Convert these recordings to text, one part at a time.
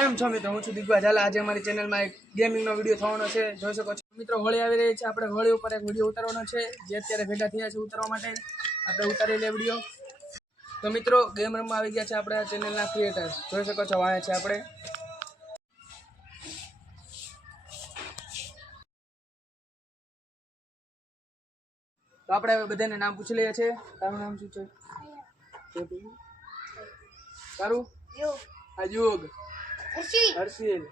કેમ છો મિત્રો? હું છું દિગ્ગજ ઝાલા। આજે અમારી ચેનલમાં એક ગેમિંગનો વિડીયો થવાનો છે, જોઈ શકો છો મિત્રો। હોળી આવી રહી છે, આપણે હોળી ઉપર એક વિડીયો ઉતારવાનો છે, જે અત્યારે ભેગા થયા છે ઉતારવા માટે। આપણે ઉતારી લે વિડીયો। તો મિત્રો ગેમ રમવા આવી ગયા છે આપણા ચેનલના ક્રિએટર, જોઈ શકો છો વાળે છે આપણે। તો આપણે હવે બધાને નામ પૂછી લઈએ છીએ। તારું નામ શું છે? તારું? યુગ। હર્ષિલ।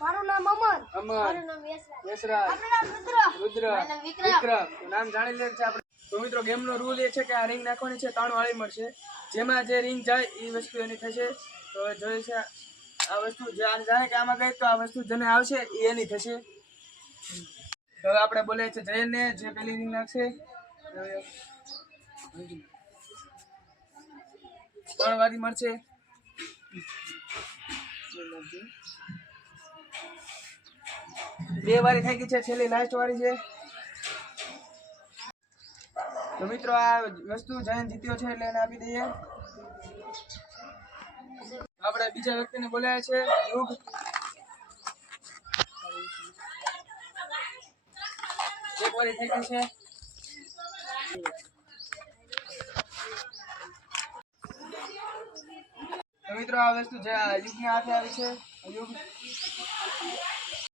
મારું નામ અમર। મારું નામ યશરાજ। રુદ્ર। વિક્રમ। નામ જાણી લે છે આપણે। તો મિત્રો ગેમનો રૂલ એ છે કે આ રિંગ નાખવાની છે, 3 વાળી મળશે, જેમાં જે રિંગ જાય એ વસ્તુ એની થશે। તો જોઈએ છે આ વસ્તુ જાણે કે આમાં ગઈ તો આ વસ્તુ જેને આવશે એ એની થશે। તો હવે આપણે બોલે છે જયને, જે પેલી રિંગ નાખશે 3 વાળી મળશે। બે વારી થઈ ગઈ છે, છેલ્લી લાસ્ટ વાળી છે। તો મિત્રો આ વસ્તુ જયન જીત્યો છે એટલે એને આપી દઈએ। આપણે બીજા વ્યક્તિને બોલાવ્યા છે યુગ। એક વારી થઈ ગઈ છે। તો મિત્રો આ વસ્તુ જે યુગના હાથે આવી છે। યુગ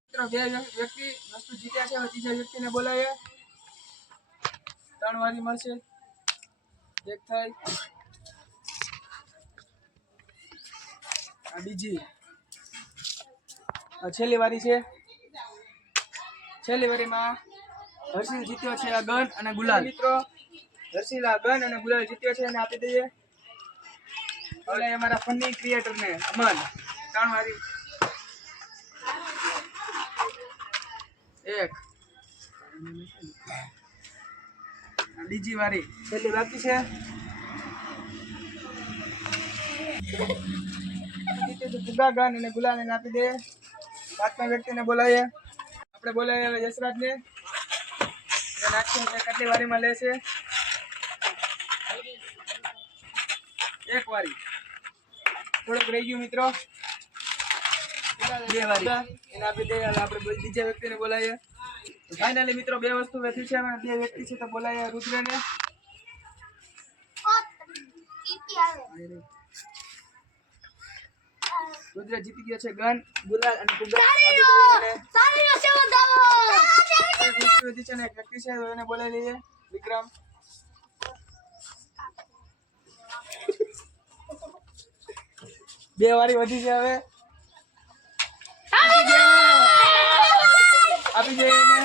મિત્રો બે વ્યક્તિ વસ્તુ જીત્યા છે, ત્રીજા વ્યક્તિને બોલાવીએ। 3 વારી મળશે, એક થાય આ બીજી, આ છેલ્લી વારી છે। છેલ્લી વારીમાં હર્ષિલ જીત્યો છે આ ગન અને ગુલાલ। મિત્રો હર્ષિલ આ ગન અને ગુલાલ જીત્યો છે, એને આપી દઈએ। હવે અમારા ફની ક્રિએટરને અમન 3 વારી, એક બીજી વારી, છેલ્લી બાકી છે। ગન અને ગુલાલ ને આપી દે। 5મા વ્યક્તિને બોલાવીએ। આપણે બોલાવીએ યશરાજને, નાખીએ કેટલી વારીમાં લેશે? એક વારી, થોડુંક રહી ગયું મિત્રો, 2 વારી એને આપી દઈએ। આપણે બીજા વ્યક્તિને બોલાવીએ। ફાઇનલી મિત્રો 2 વસ્તુ વેચી છે, 2 વ્યક્તિ છે તો બોલાવીએ રુદ્રને। રુદ્ર જીતી ગયો છે ગન, ગુલાલ અને વ્યક્તિ છે ને, એક વ્યક્તિ છે તો એને બોલાવી લઈએ વિક્રમ। બે વારી વધી છે, હવે આપી દઈએ એને।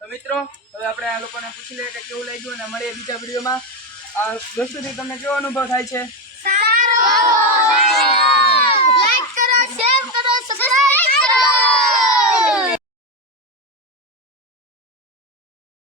તો મિત્રો હવે આપણે આ લોકોને પૂછી લઈએ કે કેવું લાગ્યું, અને મળીએ બીજા વિડીયોમાં। આ વસ્તુથી તમને કેવો અનુભવ થાય છે